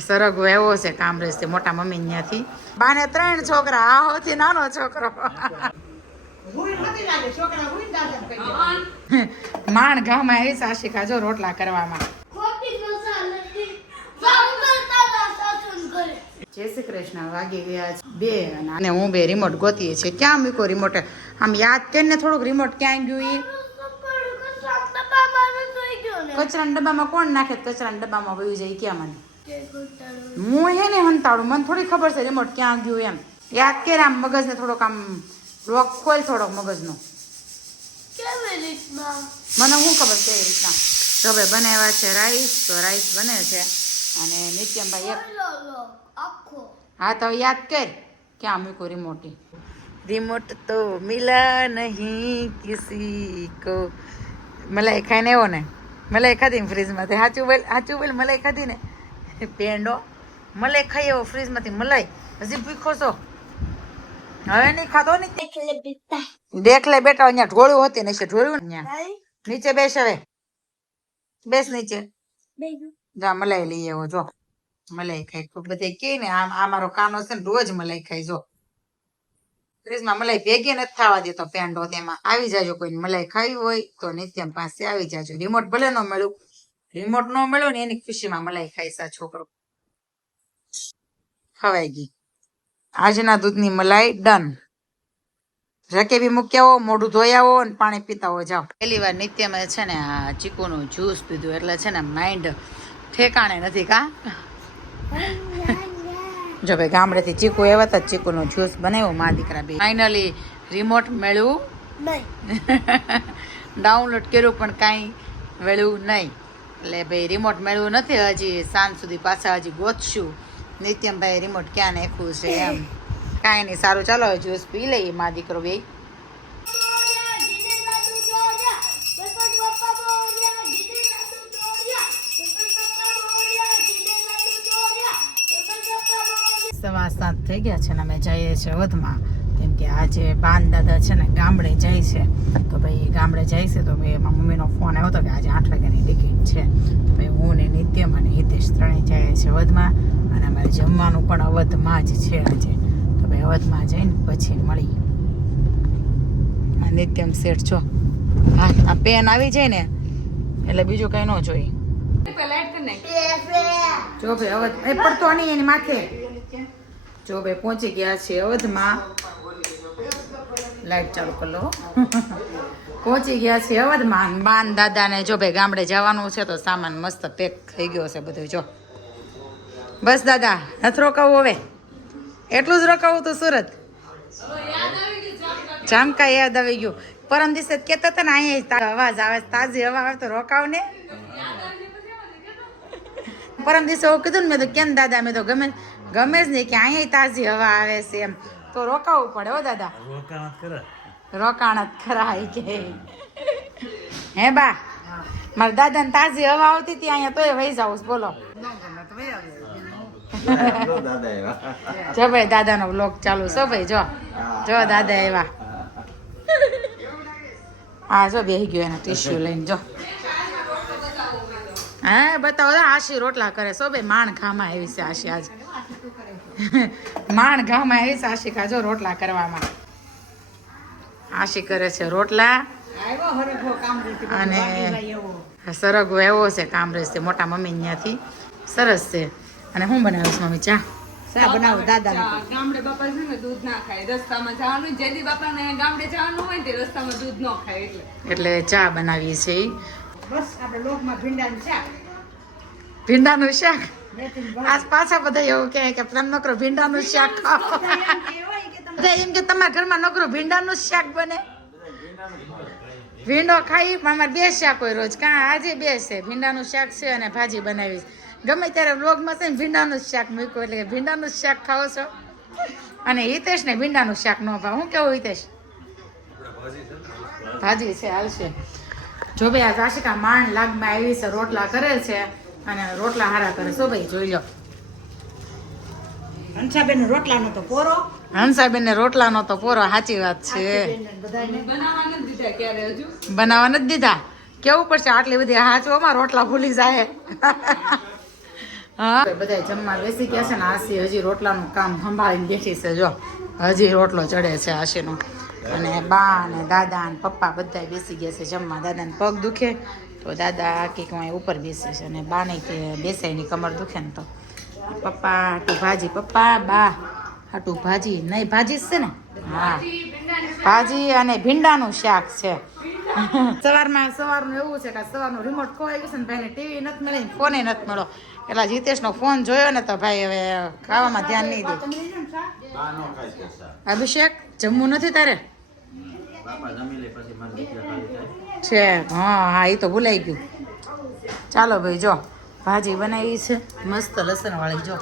સરગવો એવો છે કામરેજ થી મોટા મમ્મી ત્યાંથી. બાને 3 છોકરા, આ સૌથી નાનો છોકરો. માણ ગામમાં આવી સાશિકા જો રોટલા કરવામાં. જય શ્રી કૃષ્ણ. વાગી ગયા 2 અને હું 2 રિમોટ ગોતીએ છીએ. ક્યાં મૂકો રિમોટ? આમ યાદ કરીને થોડુંક રિમોટ ક્યાં ગયું? એ કચરાના ડબ્બામાં કોણ નાખે? કચરાના ડબ્બામાં વયું જાય ક્યાં? મને હું એને હંતાડું, મને થોડી ખબર છે રિમોટ ક્યાં ગયું એમ. યાદ કરે આમ મગજને થોડોક આમ લોક ખોલ થોડોક મગજનો. મને શું ખબર કેવી રીતના. તો ભાઈ બનાવ્યા છે રાઈસ, તો રાઈસ બને છે. અને નિત્યમભાઈ એક હા તો યાદ કર ક્યાં મૂકો રિમોટ? રિમોટ તો મિલા નહીં કિસી કો. મલાઈ ખાઈને એવો ને, મલાઈ ખાધી ને ફ્રીજમાંથી. સાચું બોલ મલાઈ ખાધી ને પેંડો. મલાઈ ખાઈ એવો ફ્રીજમાંથી મલાઈ. હજી ભૂખો છો? હવે નહીં ખાતો ને. દેખ લે બેટા, અહીંયા ઢોળ્યું હતી ને છે ઢોળ્યું ને. નીચે બેસ, હવે બેસ નીચે. જા મલાઈ લઈ આવો. જો મલાઈ ખાઈ બધે કે ને આ મારો કાનો છે ને રોજ મલાઈ ખાઈ. જો ફ્રીજમાં મલાઈ ભેગી નથી થવા દેતો પેંડો. તેમાં આવી જાજો, કોઈ મલાઈ ખાવી હોય તો નિત્યમ પાસે આવી જાજો. રિમોટ ભલે ન મળ્યું, રિમોટ ન મળ્યો ને એની ખુશીમાં મલાઈ ખાઈશ આ છોકરો. ખવાઈ ગઈ આજના દૂધની મલાઈ. ડન. રકેબી મૂકી આવો, મોઢું ધોઈ આવો અને પાણી પીતા હો જાઓ. પહેલી વાર નિત્યમે છે ને આ ચીકુનું જ્યુસ પીધું એટલે છે ને માઇન્ડ ઠેકાણે નથી. કા જો ભાઈ ગામડેથી ચીકુ આવ્યા હતા, ચીકુનો જ્યુસ બનાવ્યો મા દીકરા બે. ફાઇનલી રિમોટ મળ્યું ડાઉનલોડ કર્યું પણ કાંઈ મળ્યું નહીં. એટલે ભાઈ રિમોટ મળ્યું નથી. હજી સાંજ સુધી પાછા હજી ગોતશું નિત્યમભાઈ રિમોટ ક્યાં નાખ્યું છે એમ. કાંઈ નહીં, સારું ચાલો જ્યુસ પી લઈએ મા દીકરો બે. સવા 7 થઈ ગયા છે ને અમે જઈએ છીએ વધમાં. કેમ કે આજે બાન દાદા છે ને ગામડે જાય છે. તો ભાઈ ગામડે જાય છે તો ભાઈ મારા મમ્મીનો ફોન આવ્યો હતો કે આજે 8 વાગ્યાની ટિકિટ છે. તો ભાઈ હું ને નિત્યમ અને હિતેશ ત્રણેય જઈએ છીએ વધમાં. અને અમારે જમવાનું પણ અવધમાં જ છે આજે. તો ભાઈ અવધમાં જઈને પછી મળી. નિત્યમ શેઠ છો હા, આ પેન આવી જાય ને એટલે બીજું કઈ ન જોઈ. જો ભાઈ અવધ એ પડતો નહીં એની માથે. જો ભાઈ પહોંચી ગયા છે અવધમાં. લાઈટ ચાલુ કરી લો. પહોંચી ગયા છે અવધમાં. બાન દાદાને જો ભાઈ ગામડે જવાનું છે તો સામાન મસ્ત પેક થઈ ગયો છે બધું. જો બસ દાદા નથી રોકાવું હવે, એટલું જ રોકાવું તું સુરત. જામકા યાદ આવી ગયું. પરમ દિવસે કહેતા હતા ને અહીંયા અવાજ આવે, તાજી હવા આવે તો રોકાવ ને. પરમ દિવસે એવું કીધું ને મેં તો કેમ દાદા, મેં તો ગમે જ નહીં કે અહીંયા તાજી હવા આવે છે એમ. તો રોકાવું પડે હો દાદા. રોકાણ જ ખરા કે હે બા. મારા દાદા ને તાજી હવા આવતી હતી અહીંયા તોય વહી જાવ. બોલો જો ભાઈ દાદાનો વ્લોગ ચાલુ છે ભાઈ. જો જો દાદા એવા હા જો બેસી ગયો એના ટીશ્યુ લઈને. જો હા બતાવો આશી રોટલા કરે છો ભાઈ. માણ ઘામાં આવી છે આશી આજ. માણ ઘામાં આવી છે આશિકા જો રોટલા કરવામાં. આશી કરે છે રોટલા. અને સરગવો એવો છે કામરેજ થી મોટા મમ્મી ત્યાંથી. સરસ છે. અને હું બનાવીશ મમ્મી? ચા બનાવો દાદા. ગામડે બાપા છે ને દૂધ ના ખાય, રસ્તામાં જવાનું. જેથી બાપાને ગામડે જવાનું હોય ને રસ્તામાં દૂધ ન ખાય એટલે ચા બનાવીએ છીએ. બસ આપણે લોકમાં ભીંડાનું શાક. ભીંડાનું શાક. આજ પાછા બધા એવું કહે કે તમે નકરો ભીંડાનું શાક ખાઓ. એમ કે તમારા ઘરમાં નકરો ભીંડાનું શાક બને. ભીંડો ખાઈ પણ અમારે 2 શાક હોય રોજ. કાં આજે 2 છે, ભીંડાનું શાક છે અને ભાજી બનાવીશ. ગમે ત્યારે વ્લોગમાં છે ને ભીંડાનું શાક મૂક્યું એટલે ભીંડાનું શાક ખાઓ છો. અને હિતેશ ને ભીંડાનું શાક ન ભાવ. હું કેવું હિતેશ? ભાજી છે હાલશે. જો ભાઈ આ આશિકા માંડ લાગમાં આવી છે, રોટલા કરે છે અને રોટલા હારા કરે છો ભાઈ. જોઈ લો હંસાબેન રોટલાનો તો પોરો. હંસાબેન ને રોટલાનો તો પોરો. સાચી વાત છે. બનાવવા નથી દીધા. કેવું પડશે આટલી બધી હાચોમાં રોટલા ભૂલી જાય. હા બધા જમવા બેસી ગયા છે ને આશી હજી રોટલાનું કામ સંભાળીને બેઠી છે જો હજી રોટલો ચડે છે આશીનો અને બા ને દાદા ને પપ્પા બધા બેસી ગયા છે જમવા દાદાને પગ દુખે તો દાદા કંઈક અહીં ઉપર બેસે છે અને બા ને કે બેસાય ની કમર દુખે ને તો પપ્પા હાટું ભાજી પપ્પા બા હાટું ભાજી નહીં ભાજી જ છે ને હા ભાજી અને ભીંડાનું શાક છે સવારનું એવું છે કે સવારનું રિમોટ ખોવાઈ ગયું છે ને ભાઈને ટીવી નથી મળી ફોને નથી મળ્યો એટલે જીતેશનો ફોન જોયો ને તો ભાઈ હવે ખાવામાં ધ્યાન નહીં દે અભિષેક જમવું નથી તારે છે હા એ તો ભૂલાઈ ગયું ચાલો ભાઈ જો ભાજી બનાવી છે મસ્ત લસણ વાળી જો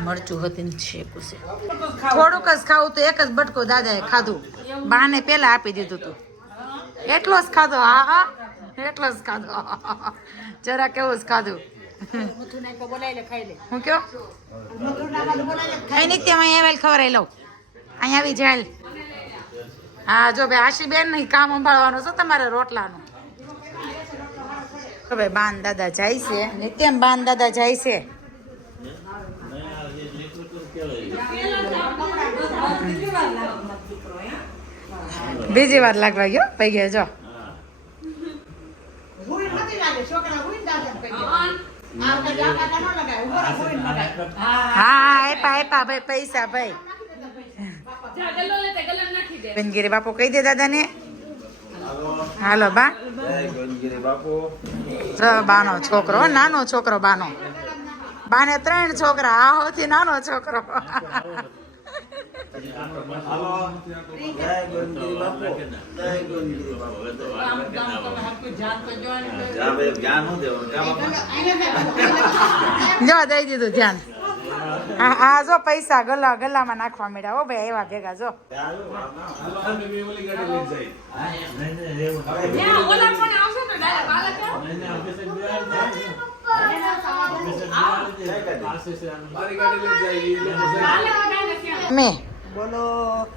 મરચું હતી ને શેકું છે થોડુંક જ ખાવું તો એક જ બટકો દાદાએ ખાધું બાને પેલા આપી દીધું તું એટલો જ ખાધો હા હા એટલો જ ખાધો જરા કેવું જ ખાધું હું કયો કઈ નથી ત્યાં આવેલ ખવડાવી લઉં અહીંયા આવી જાય હા જો ભાઈ આશીબેન નહીં કામ સંભાળવાનું છે તમારે રોટલાનું હવે બાન દાદા જાય છે નિત્યમ બાન દાદા જાય છે બીજી વાર લાગવા ગયો પૈ ગયા જો હા આપ્યા ભાઈ પૈસા ભાઈ ગંજગીરી બાપુ કહી દે દાદા ને હાલો બા બાનો છોકરો નાનો છોકરો બાનો બાને 3 છોકરા આ હોથી નાનો છોકરો જો દઈ દીધું ધ્યાન હા જો પૈસા ગલામાં નાખવા મળ્યા હો ભાઈ એવા ભેગા જો મેં બોલો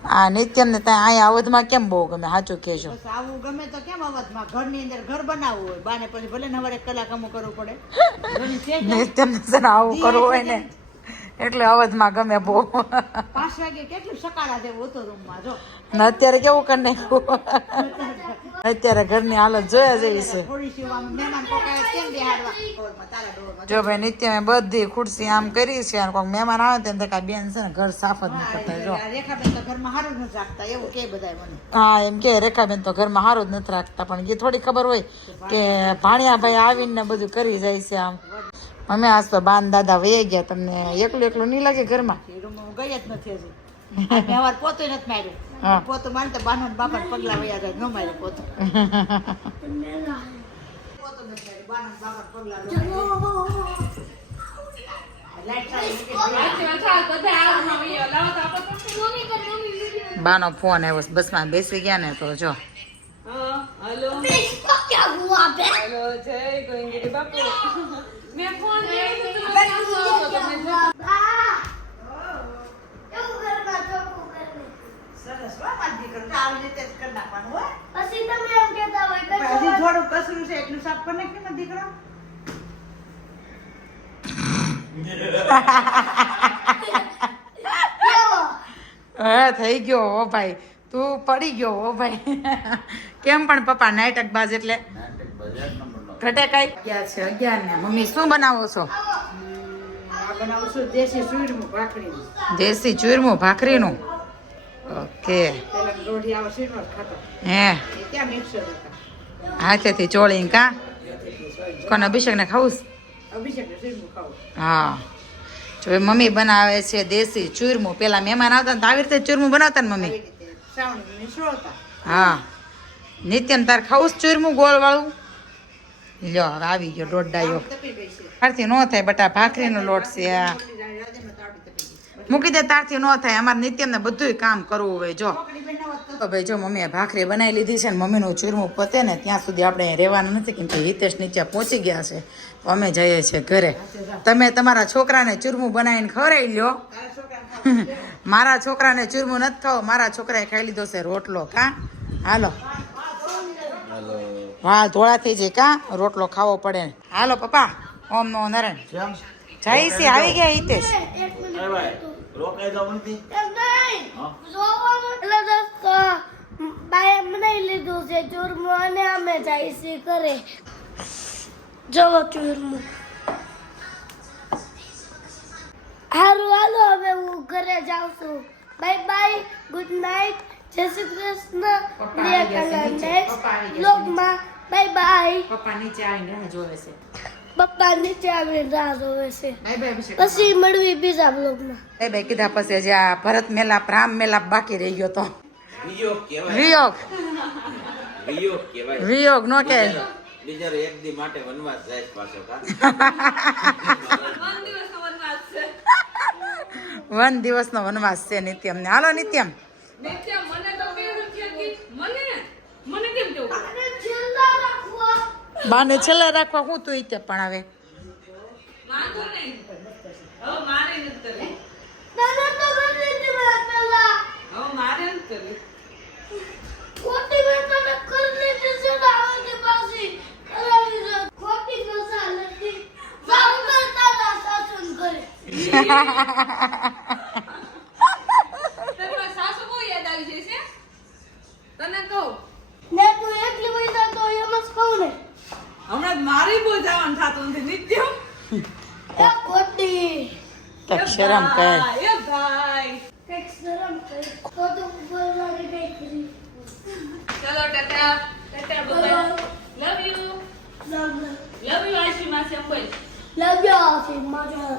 આ નિત્યમ ને ત્યાં અહીંયા અવધમાં કેમ બહુ ગમે સાચું કહેજો બસ આવું ગમે તો કેમ અવધમાં ઘરની અંદર ઘર બનાવવું હોય બાને પછી ભલે ને હવારે કલાક અમુક કરવું પડે ઘરની છે જ. નિત્યમ ને છે ને આવું કરવું હોય ને એટલે અવધમાં ગમે બહુ 5 વાગે કેટલું સકાળા જેવું હતું રૂમમાં જો ને અત્યારે કેવું કરી નાખ્યું અત્યારે ઘરની હાલત જોયા જેવી છે થોડી સીવામાં મહેમાન કોક આવે કેમ બેહાડવા ડોરમાં, તારા ડોરમાં. જો ભાઈ નિત્યમે બધી ખુરશી આમ કરી છે અને કોઈ મહેમાન આવે તો એમ થાય કે આ બેન છે ને ઘર સાફ જ નહીં કરતા જો રેખાબેન તો ઘરમાં સારું નથી રાખતા એવું કે બધાય મને હા એમ કે રેખાબેન તો ઘરમાં સારું જ નથી રાખતા પણ એ થોડી ખબર હોય કે ભાણિયા ભાઈ આવીને બધું કરી જાય છે આમ અમે આજ તો બાન દાદા વહી ગયા તમને એકલું નહીં લાગે ઘરમાં એ રૂમમાં હું ગઈ જ નથી હજી મેં હવાર પોતું નથી હા. માર્યું પોતું મારે તો બાનો ને બાપા પગલા વયા જાય ન માર્યું પોતું પોતું નથી માર્યું બાનો ને બાપા પગલા લાઈટ બાનો ફોન આવ્યો છે, બસમાં બેસી ગયા ને તો જો હલો હલો જય ગોવિંદગીરી બાપુ મેં ફોન કર્યો તો તમે તમને સરસ હો મારી દીકરો તો આવી રીતે જ કરી નાખવાનું હો પછી તમે એમ કહેતા હોય કે હજી થોડું કસરું છે એટલું સાફ કરી નાખ ને મારો દીકરો હા થઈ ગયો હો ભાઈ તું પડી ગયો હો ભાઈ કેમ પણ પપ્પા નાટક બાજ એટલે ઘટે કઈ ગયા છે 11 ને મમ્મી શું બનાવો છો આ બનાવું છું દેશી સુઈડનું ભાખરી દેશી ચૂરમું ભાખરીનું ઓકે પેલા રોઢી આવા સુઈડનો જ ખાતો હે એ ક્યાં મિક્સર હતા હાથેથી ચોળીને કા કોને અભિષેક ને ખાવું છે? અભિષેકને સુઈડનું ખાવું હા જો મમ્મી બનાવે છે દેશી ચૂરમું પેલા મહેમાન આવતા ને તો આવી રીતે ચૂરમું બનાવતા ને મમ્મી આવી રીતે શ્રાવણી નિષ્ઠોતા હા નિત્યમ તાર ખાવું છે ચૂરમું ગોળ વાળું લ્યો હવે આવી ગયો દોડાયો તપી ગઈ છે તારથી ન થાય બટા ભાખરીનો લોટ છે આ રાધેમાં તાવડી તપી ગઈ મૂકી દે તારથી ન થાય અમારે નિત્યમને બધુંય કામ કરવું હોય જો છોકરી બેન ના હોત તો તો ભાઈ જો મમ્મીએ ભાખરી બનાવી લીધી છે ને મમ્મીનું ચૂરમું પતે ને ત્યાં સુધી આપણે અહીં રહેવાનું નથી કેમ કે હિતેશ નીચે પહોંચી ગયા છે તો અમે જઈએ છીએ ઘરે તમે તમારા છોકરાને ચૂરમું બનાવીને ખવડાવી લ્યો તારા છોકરાને ખાવું મારા છોકરાને ચૂરમું નથી ખાવ મારા છોકરાએ ખાઈ લીધો છે રોટલો કા હાલો હા ધોળા થઈ જાય કા રોટલો ખાવો પડે હાલો પપ્પા ઓમ નો નરણ કેમ જય શ્રી આવી ગયા હિતેશ એક મિનિટ એ ભાઈ રોકાઈ જાવ નથી એમ નહીં. હા જોવાનું એટલે દોસ્તો, બાએ મને લીધું છે ચૂરમું અને અમે જાય છે ઘરે. જવો ચૂરમું. હારું હાલો, હવે હું ઘરે જાઉં છું. બાય બાય, ગુડ નાઇટ, જય શ્રી કૃષ્ણ. મળીએ કાલે નેક્સ્ટ વ્લોગમાં. Bye bye. પપ્પા નીચે આવીને રાહ જોવે છે પપ્પા નીચે આવીને રાહ જોવે છે. બાય બાય અભિષેક પછી મળવી બીજા વ્લોગમાં. બાય બાય કીધા પછી જે આ ભરત મેલાપ રામ મેલાપ બાકી રહી ગયો તો વિયોગ કહેવાય વિયોગ વિયોગ કહેવાય વિયોગ નો કે બિચારો એક દી માટે વનવાસ જાય છે પાછો કા 1 દિવસનો વનવાસ છે. 1 દિવસનો વનવાસ છે નિત્યમ ને હાલો નિત્યમ નિત્ય મને તો બે રૂપિયા કી મને કેમ કેવું અને છેલ્લા રાખવા. બાને છેલ્લે રાખવા હું તું ઈતે પણ હવે વાંધો નહીં. હવે મારે નથી કરવી. નાના તો કરી દીધી મેં પહેલા. હવે મારે નથી કરવી. ખોટી મેં તને કરી દીધી છે ને આવતી પાછી કરાવી દે. ખોટી મજા નથી. સાંભળ તારા સાસુને ઘરે. તને સાસુ બહુ યાદ આવી જશે. તને કહું ને તું એકલી વૈસા તો એમ જ કહું ને. હમણાં મારી બહુ જવાનું થતું નથી નિત્ય. એ ખોટી. કંઈક શરમ કર એ ભાઈ કંઈક શરમ કરી. તો તું બોલવાની કંઈ કરી. ચલો tata tata bye love you love Ashi માસી અંકલ લવ યુ, માજા.